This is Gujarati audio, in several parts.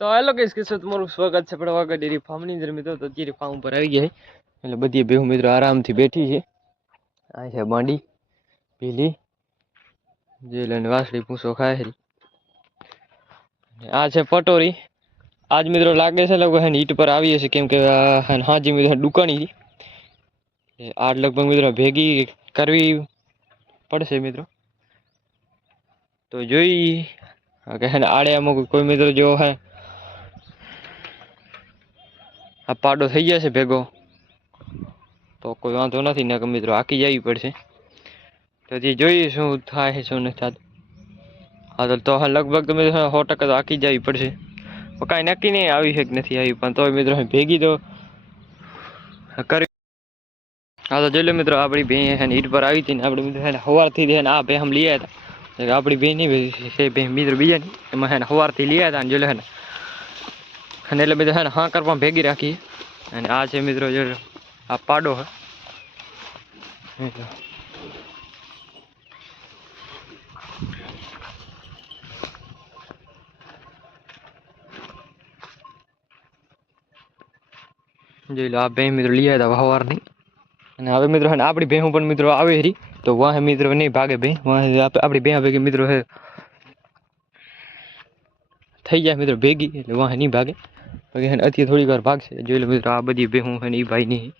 તો હેલો ગાઈસ, કેમ છો? તમારું સ્વાગત છે આપણા વાગડ ડેરી ફાર્મની અંદર મિત્રો. તો અત્યારે ફાર્મ ઉપર આવી ગયા છે એટલે બધી બેહુ મિત્રો આરામથી બેઠી છે. આ છે બાંડી પીલી જે લઈને વાસળી પૂછો ખાય છે. આ છે પટોરી. આજ મિત્રો લાગે છે લગભગ હીટ પર આવી હશે, કેમ કે હાજી મિત્રો દુકાની આજ લગભગ મિત્રો ભેગી કરવી પડશે મિત્રો. તો જોઈ કે આડે અમુક કોઈ મિત્રો જો હે આ પાડો થઈ જશે ભેગો તો કોઈ વાંધો નથી, ને મિત્રો આખી જવી પડશે. તો જે જોઈએ શું થાય છે શું નથી થતું. હા તો લગભગ તો મિત્રો 100% તો આખી જવી પડશે. કાંઈ નક્કી નહીં આવી છે કે નથી આવી, પણ તોય મિત્રો ભેગી તો કરી. હા તો જોઈ લો મિત્રો, આપણી બે હીટ પર આવી હતી ને આપણે મિત્રો સવારથી આ બે હમ લઈ આવ્યા હતા. આપણી બે નહીં છે બે મિત્રો બીજાની, એમાં સવારથી લઈ આવ્યા હતા ને જોઈ લો અને એટલે મિત્રો હા કરવા ભેગી રાખી. અને આ છે મિત્રો જો આ પાડો હે. જોઈ લો આ બે મિત્રો લઈ આવ્યા હતા સવારની. અને હવે મિત્રો આપણી ભેહું પણ મિત્રો આવે રહી, તો વાહ મિત્રો નહીં ભાગે બે આપણી બે ભેગી મિત્રો હે થઈ જાય મિત્રો ભેગી, એટલે વાહ નહીં ભાગે. અત્યારે થોડીક વાર ભાગશે. જોઈ લો મિત્રો આ બધી ભેહું છે ને એ ભાઈ નહીં.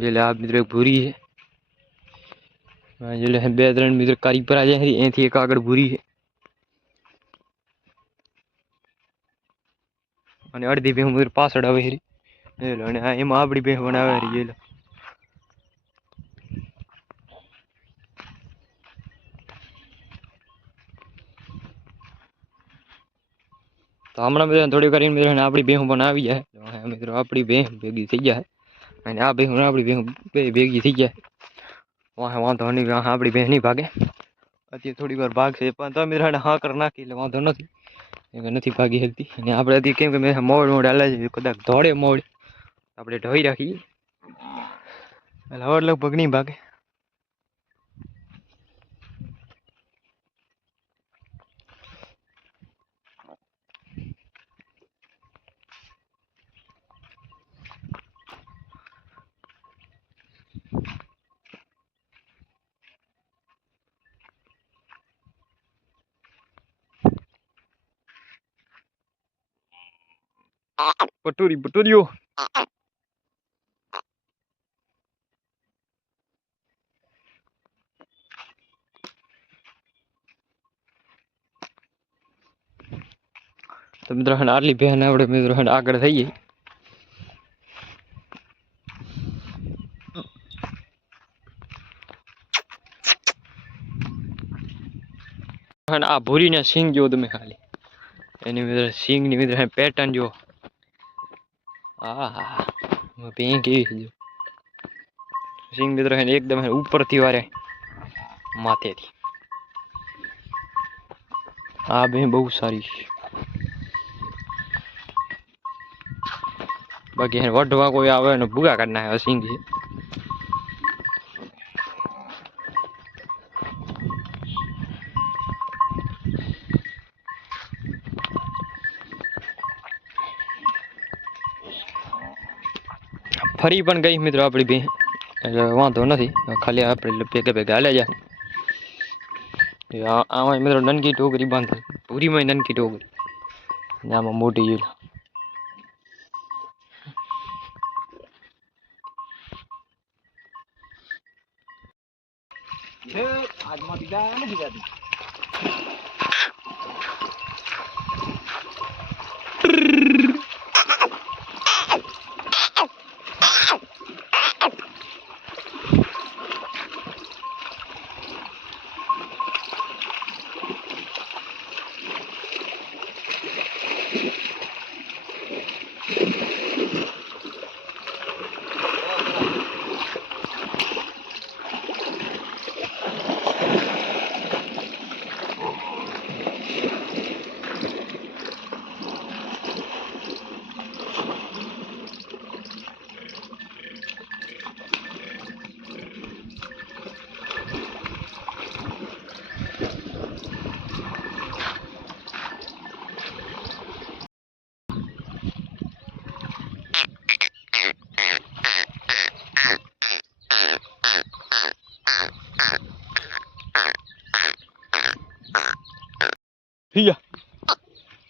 જોઈ લો આ મિત્રો એક ભૂરી છે. જોઈ લો 2-3 મિત્રો કારી પર આ જાય, એથી એક આગળ ભૂરી છે અને અડધી ભેહું મિત્રો પાછળ આવે રહી. જોઈ લો અને એમાં આપણી ભેહું પણ આવે રહી. જોઈ લો તો હમણાં મિત્રો થોડી કરીને મિત્રો આપણી ભેહું પણ આવી જાય મિત્રો. આપણી ભેહ ભેગી થઈ જાય અને આ ભેહું આપણી ભેહું બે ભેગી થઈ જાય. વાંધો નહીં, આપણી ભેહ નહીં ભાગે. અત્યારે થોડી વાર ભાગશે, પણ તો મિત્રો હા કર નાખી એટલે વાંધો નથી, નથી ભાગી શકતી. અને આપણે અત્યારે કેમ કે મેં મોડ હાલે છે, કદાચ ધોળે મોડ આપણે ઢોઈ રાખીએ એટલે હવે લગભગ નહીં ભાગે. પટોરીઓ તો મિત્રો આટલી બહેન આપણે મિત્રો આગળ થઈએ. આ ભૂરીના સિંગ જો તમે ખાલી એની મિત્રો સિંગની મિત્રો પેટર્ન જો. હા બેં કેવી છે જો સિંગ મિત્રો એકદમ ઉપરથી વારે માથેથી. આ બે બહુ સારી છે. બાકી વઢવા કોઈ આવે ને ભૂગા કાઢી નાખે સિંગ છે. ફરી પણ ગઈ મિત્રો આપણી બે, એટલે વાંધો નથી. ખાલી આપણે ભેગા હાલે જાય. આમાં મિત્રો નનકી ટોકરી બાંધે, પૂરીમાં નનકી ટોકરી, આમાં મોટી જોઈ. આજમાં બીજા નથી જતી.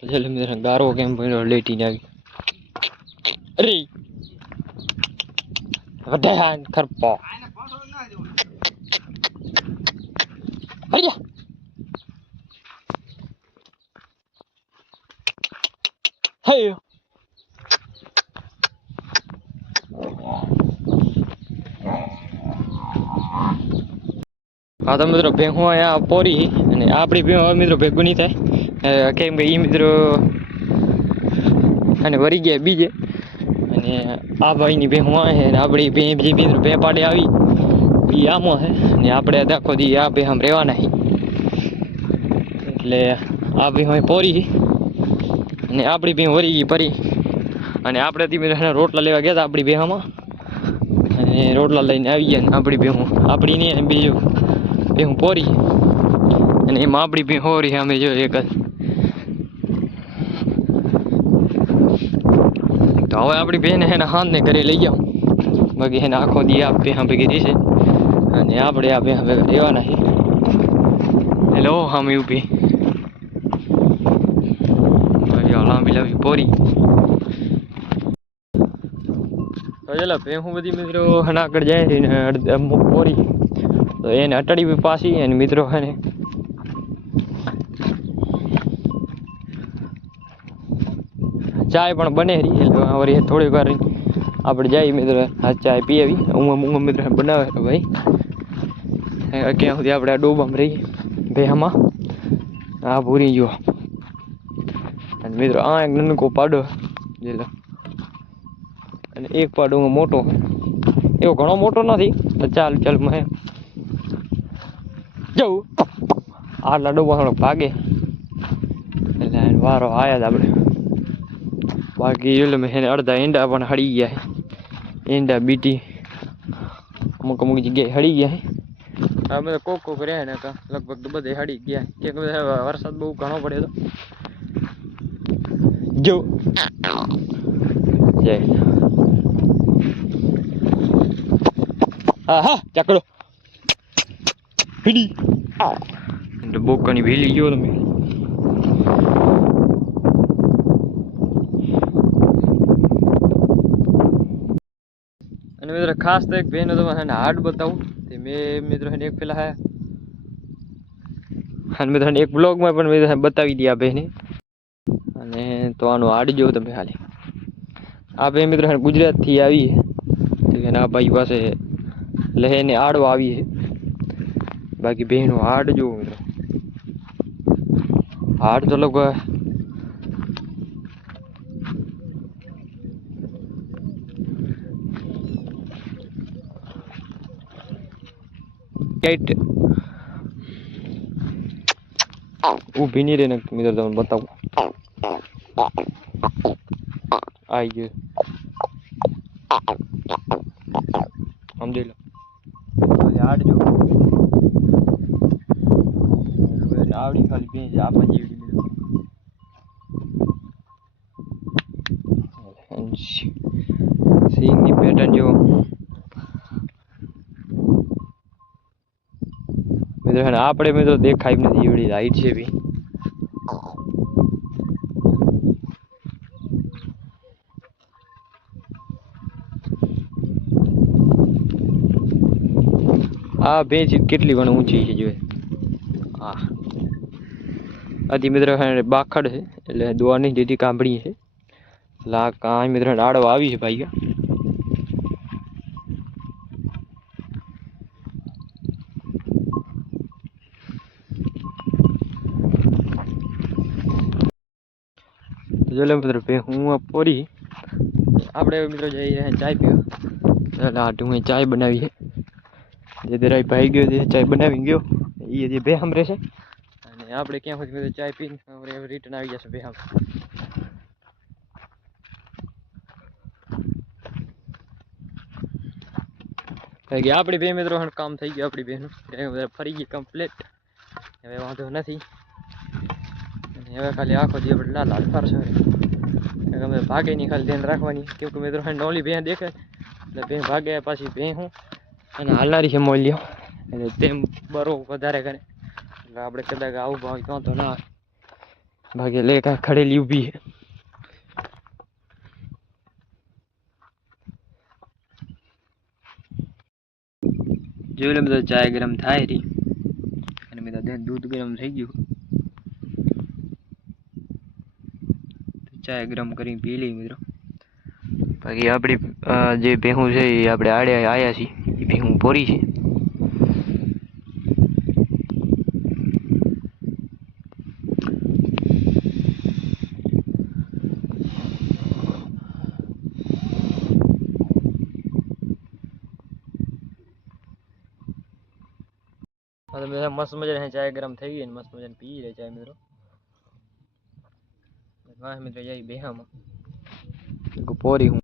चलो मेरा गारो केम पड़ो लेटी जावी अरे वडान खरपो अरे हे हाँ तो मित्रों भेहूँ अँ पोरी અને આપણી ભેહું હવે મિત્રો ભેગું નહીં થાય કેમ કે એ મિત્રો અને વરી ગયા બીજે અને આ ભાઈની ભેહું આ છે અને આપણી ભે જે મિત્રો ભે પાડે આવી એ આમો છે ને આપણે દાખો દી આ ભે આમ રહેવાના છે એટલે આ ભેહું પોરી અને આપણી ભેહું વરી ગઈ પરી અને આપણે ધીમે રોટલા લેવા ગયા હતા આપણી ભેહામાં અને રોટલા લઈને આવી ગયા ને આપણી ભેહું આપણી નહીં બીજું ભેહું પોરી અને એમાં આપણી ભેહું હોરી અમે જો એક તો હવે આપણી બેન એને હાથને કરી લઈ જાઓ બાકી એને આખો દી આ ભેહા ભેગી રહેશે અને આપણે આ ભેહા ભેગા રહેવાના છે હેલો હામી ઊભી લાંબી લાંબી પોરી તો ચાલો ભેહું બધી મિત્રો એને આગળ જાય ને અમુક પોરી તો એને અટાડી પાછી અને મિત્રો એને ચાય પણ બને રહી એટલે વળી થોડીક વાર આપણે જઈએ મિત્રો આ ચાય પી આવી હું મિત્રો બનાવે ભાઈ ક્યાં સુધી આપણે આ ડોબામાં રહીએ ભેહામાં આ ભૂરી ગયો અને મિત્રો આ એક નનકો પાડો જેલો અને એક પાડો મોટો એવો ઘણો મોટો નથી ચાલ ચાલ મેં જવું આટલા ડોબા થોડોક ભાગે એટલે વારો આવ્યા જ આપણે બાકી એટલે મેં એને અડધા ઈંડા પણ હળી ગયા છે ઈંડા બીટી અમુક અમુક જગ્યાએ હળી ગયા છે આ બધા કોક રહ્યા ને લગભગ તો બધે હળી ગયા કેમ કે વરસાદ બહુ ઘણો પડ્યો હતો જો જય હા હા ચાકડો હિડી એટલે બોકાની ભેલી ગયો તમે અને મિત્રો ખાસ તો એક બેન તમને હાડ બતાવું તે મેં મિત્રો એક પેલા હે અને મિત્રો એક બ્લોગમાં પણ મિત્રો બતાવી દી આ બેને અને તો આનું હાડ જો તમે ખાલી આ બે મિત્રો ગુજરાતથી આવી છે આ ભાઈ પાસે લહેને આડવા આવી છે બાકી બેનું હાડ જો મિત્રો હાડ તો લગભગ ઊભી નહીં રહે ને મિત્રો તમને બતાવું આવી ગયું સમજી લો હાડ જો આવડી ખાલી બે આપા જેવડી સિંગની પેટર્ન જો મિત્રો આપણે મિત્રો દેખાય નથી એવડી હાઈટ છે બી આ ભેંસ કેટલી પણ ઊંચી છે જોઈએ હા આથી મિત્રો બાખડ છે એટલે દોવાની જેથી કાંભળી છે એટલે આ કાંઈ મિત્રો આડવા આવી છે ભાઈ મિત્રો હું પોરી આપણે મિત્રો જઈ રહ્યા ચાય પીવા એટલે આ હું ચાય બનાવી છે જે દરાઈ ભાઈ ગયો તે ચાય બનાવી ગયો એ જે બેહમ રહેશે અને આપણે ક્યાં સુધી મિત્રો ચાય પીને આપણે રિટર્ન આવી જશે બેહમ કારણ કે આપણી બે મિત્રો કામ થઈ ગયું આપણી બેનું ફરી ગઈ કમ્પ્લીટ હવે વાંધો નથી અને હવે ખાલી આખો દી આપણે લાલ ફરશે અમે ભાગે નહીં ખાલી ધ્યાન રાખવાની કેમ કે મિત્રો નોલી ભેં દેખે એટલે ભેં ભાગે પાછી ભેં હું અને હાલનારી છે મોલ્યો એટલે તેમ બરો વધારે કરે એટલે આપણે કદાચ આવું ભાવ તો ના बाकी लेकर खड़ेली ऊभी है। जो ले मतलब चाय गरम થાય રી અને મેં તો દૂધ ગરમ થઈ ગયું ચાય ગરમ કરીને પી લઈ મિત્રો। બાકી આપણી જે ભેહું છે એ આપણે આડે આયા છીએ એ ભેહું પોરી છે। मस्त मजा है चाय गरम थी गई मस्त मजा पी रहे चाय मित्रों। वाह मित्र यही बेहा में पोरी हूँ।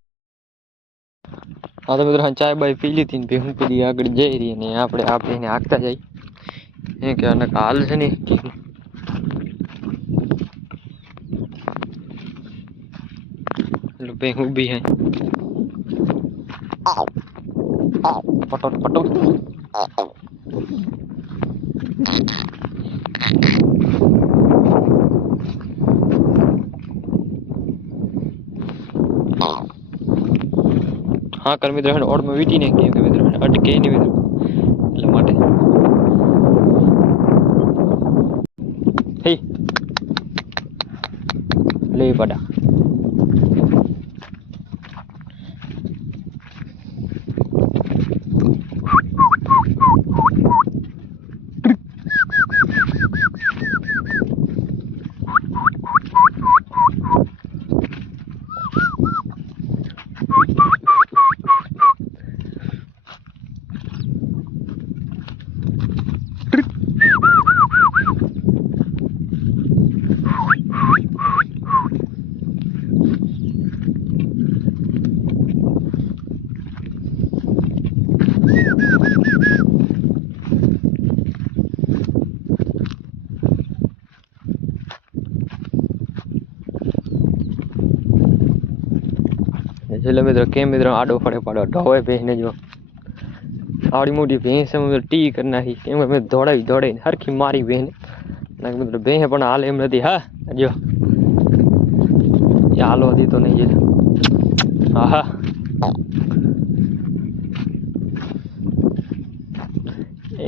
हाँ तो मित्रों चाय बाय पी ली थी बेहूँ पी आगे जा रही है આપણે આપણે आगता जाए क्या हाल से नहीं बेहूँ भी है पटो पटो हाँ कर मित्र और में वीटी नहीं कि मित्र अटके नहीं मित्र એટલે માટે હે લે પડા चलो मित्र के मित्र आडो फड़े पड़ो ढोए भैंस जो आवड़ी मोटी भैंस है मित्र टी करना ही केम मैं दौड़ाई दौड़े हरखी मारी भैंस ना मित्र भैंस पण हाल एम नथी हाँ जो ये हालो दी तो नहीं ये हाँ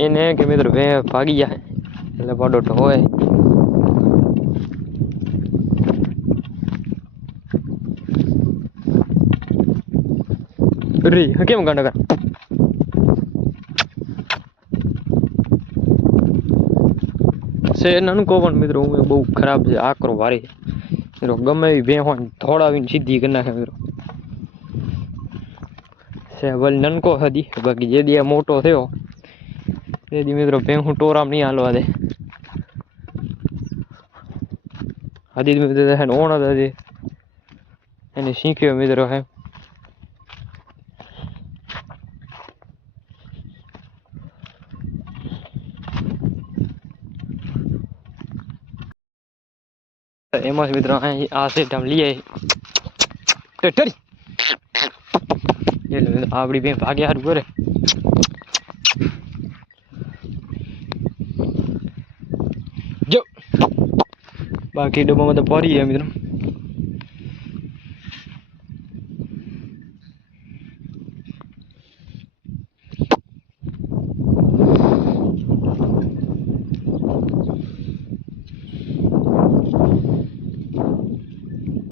એને કે મિત્ર ભૈંસ ભાગી જાય એટલે પાડો ઢોય री केम गाना कर से ननको पण मित्रों बहु खराब है आकरो वारी मित्रों गमे भे हो थोड़ा सीधी कर नाखे मित्रों से वल ननको हदी बाकी जे दिया मोटो थयो ते दी मित्रों भेहू टोराम नहीं हालवा दे हदी मित्रों है ओण दे एने सीख्यो मित्रों है एमस मित्रों आ सेट हम लिए टरी ये लो आपड़ी बे भागे हारू करे जो बाकी डब्बा में तो परी है मित्रों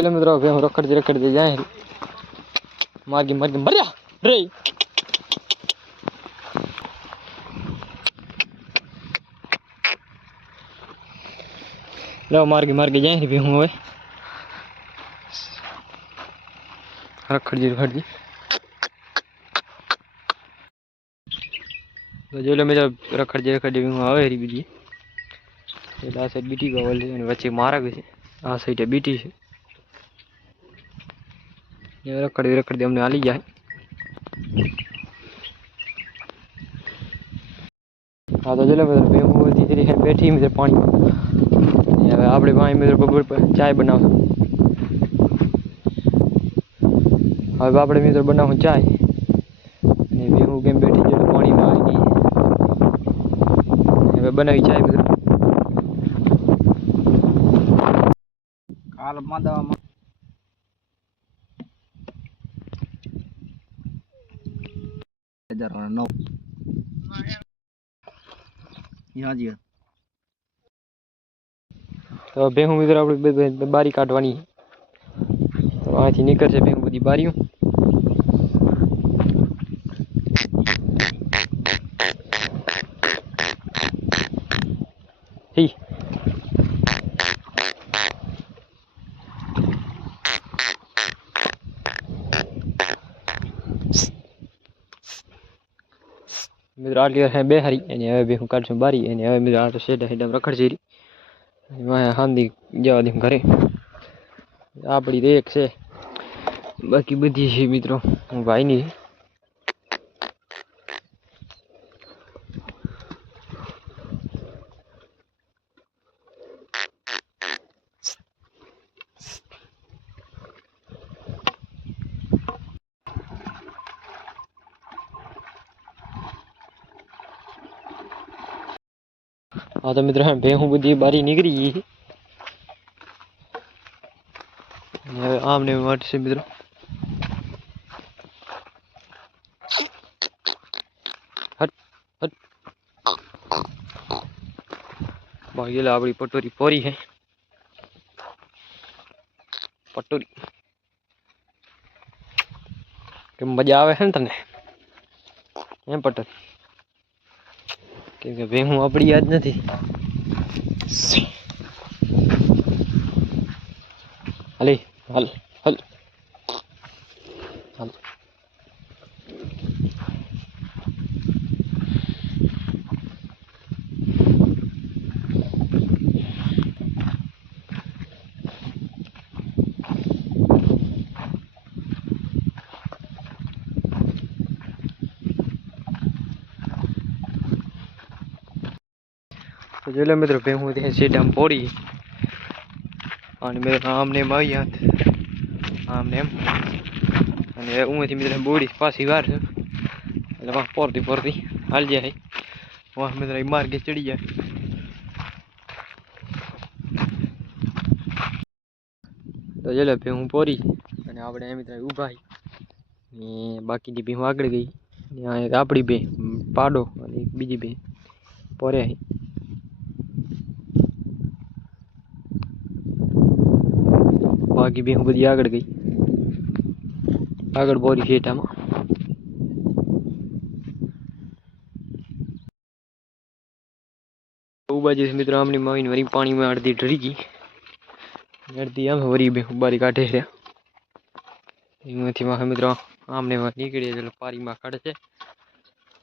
मित्रों वे रखड़ दे जाए मार के मर जा रे लो मार के जाए वे हूँ रखड़ जी तो जो लो मेरा रखड़ जी हूँ आवे री बीजी आ साइड बीटी का वाले वच्चे मारा भी आ साइड बीटी है ये रखड़ दे हमने आली जाए हाँ तो चलो मेरे बेहू धीरे है बैठी मेरे पानी में आपड़े पानी मेरे बबूर पर चाय बनाओ अब आपड़े मेरे बनाओ चाय ने बेहू केम बैठी जो पानी में आई नहीं बनाई चाय मेरे કાલ માંદવામાં હજાર 9 હાજી તો ભેહું મિત્રો આપણે બારી કાઢવાની તો અહીંથી નીકળશે ભેહું બધી બારીઓ હી મિત્રો આટલી વાર બે હારી અને હવે ભેહું કાઢશું બારી અને હવે મિત્રો આ તો શેડા હેડા રખડશે હાંદી જવા દે ઘરે આપણી તો એક છે બાકી બધી છે મિત્રો ભાઈની हाँ तो मित्र भेहूं बधी बारी निकली गई आमने वाट से मित्रों हट हट बाकी अपनी पटोरी पोरी है पटोरी के मजा आवे है तने एम पटोरी क्योंकि भेहूं अपनी आज नहीं हले हल हल हल तो जो मित्र भेहूं थे सीधा पोरी और मेरे आमने माई हाथ आमने અને ઉમેથી મિત્ર બોડી પાછી વાર છે એટલે વાહ પોરતી હાલ જાય વાહ મિત્ર માર્ગે ચડી જાય તો જલે ભેહું પોરી અને આપણે મિત્ર ઊભા ને બાકીની ભેહું આગળ ગઈ ત્યાં એક આપણી બે પાડો અને એક બીજી બે પોરે बाकी भी बधी आगड़ गई आगड़ बोरी खेटा में बाजू से मित्र आमनी मावीन वरी पानी में अर्धी डरी गई अर्धी आम वरी बारी काढे છે એમાંથી માં મિત્રો આમને માં નીકળી એટલે પારી માં કાઢે છે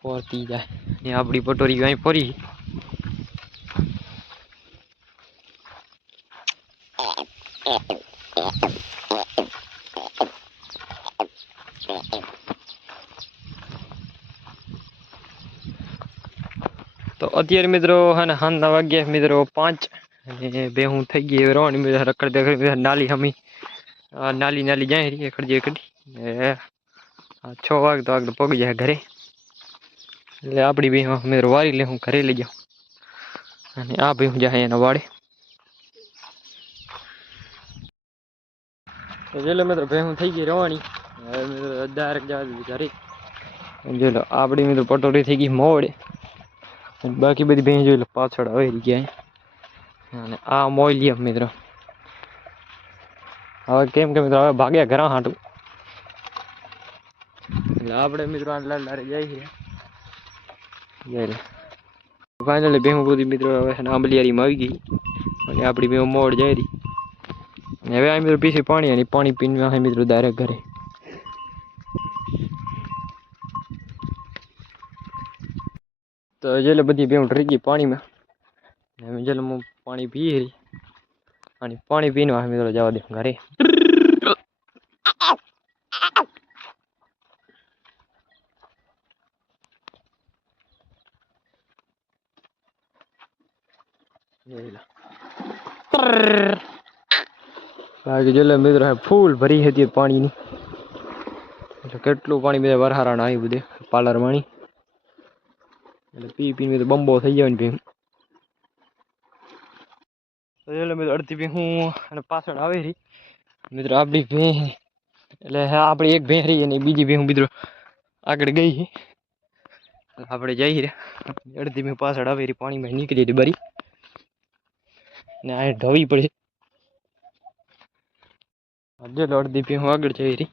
પોરતી જાય ને આપડી પટોરી અહીં પરી तो અત્યારે મિત્રો હે ને હાંજના વાગ્યા મિત્રો 5 અને ભેહું થઈ ગઈ રોણી મિત્રો રખડ દે નાલી હમી નાલી નાલી જાય રહી ખડજે કડી 6 વાગે તો આગળ પગી જાય ઘરે એટલે આપડી ભેહું મિત્રો વારી લે હું ઘરે લઈ જાઉં અને આ ભેહું જાય એના વાડે તો જેલે મિત્રો ભેહું થઈ ગઈ રોણી હવે મિત્રો ડાયરેક્ટ જવા ઘરે જેલો આપડી મિત્રો પટોરી થઈ ગઈ મોડે बाकी बधी भैंस जो पाछड़ આવી ગયા અને આ મોઈલિયમ મિત્રો હવે કેમ કે મિત્રો હવે ભાગ્યા ઘરા હાટું એટલે આપણે મિત્રો આ લારે જાય છે જઈ ફાઇનલી ભેહું બધી મિત્રો હવે આંબલિયારી માં આવી ગઈ અને આપણી ભેહું મોડ જાય રહી હવે આ મિત્રો પીછી પાણી અને પાણી પીને મિત્રો ડાયરેક્ટ ઘરે तो जेल बधी भेहूं डरी गई पानी में जेल मैं पानी पी रही અને પાણી પીને મિત્રો જવા દે ઘરે બાકી જેલે મિત્રો ફૂલ ભરી હતી પાણીની એટલે કેટલું પાણી બે વરહારાણ આવ્યું બધે પાલર પાણી એટલે પી પીને તો બંબો થઈ જાય ને ભેમ તો એટલે મિત્રો અડધી ભેં હું અને પાછળ આવી રહી મિત્રો આપણી ભેં એટલે આપણી એક ભેં રહી અને બીજી ભેં મિત્રો આગળ ગઈ છે આપણે જઈ રહ્યા અડધી ભેં પાછળ આવી રહી પાણીમાં નીકળી રહી બરી ને આ ઢવી પડે જો અડધી ભેં આગળ જઈ રહી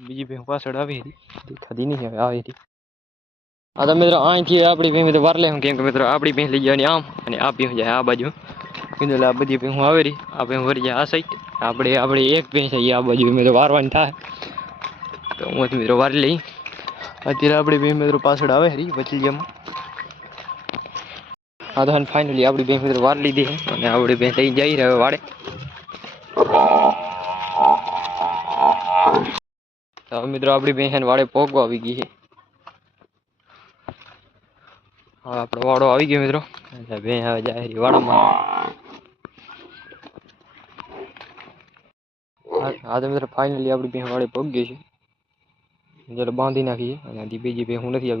બીજી ભેં પાછળ આવી રહી દેખાતી નહીં હવે આવી રહી હા તો મિત્રો અહીંથી આપણી ભેં મિત્રો વાર લે કેમ કે મિત્રો આપણી ભેં લઈ જવાની આમ અને આ ભેં જાય આ બાજુ મિત્રો આ બધી ભેં આવી રહી આ ભેં વરી જાય આ સાઈડ આપણે એક ભેં છે એ આ બાજુ મિત્રો વારવાની થાય તો હું મિત્રો વારી લઈ અત્યારે આપણી ભેં મિત્રો પાછળ આવે રહી વચલિયામાં હા તો ફાઇનલી આપણી ભેં મિત્રો વાર લીધી છે અને આપણી ભેં લઈ જઈ રહ્યા વાડે તો મિત્રો આપણી ભેં વાડે પોગવા આવી ગઈ છે હવે આપણો વાડો આવી ગયો મિત્રો એટલે ભેં હવે જાય રહી વાડામાં હા તો મિત્રો ફાઇનલી આપણી ભેં વાડે પગ ગઈ છે જ્યારે બાંધી નાખીએ અને બીજી ભેં હું નથી આવી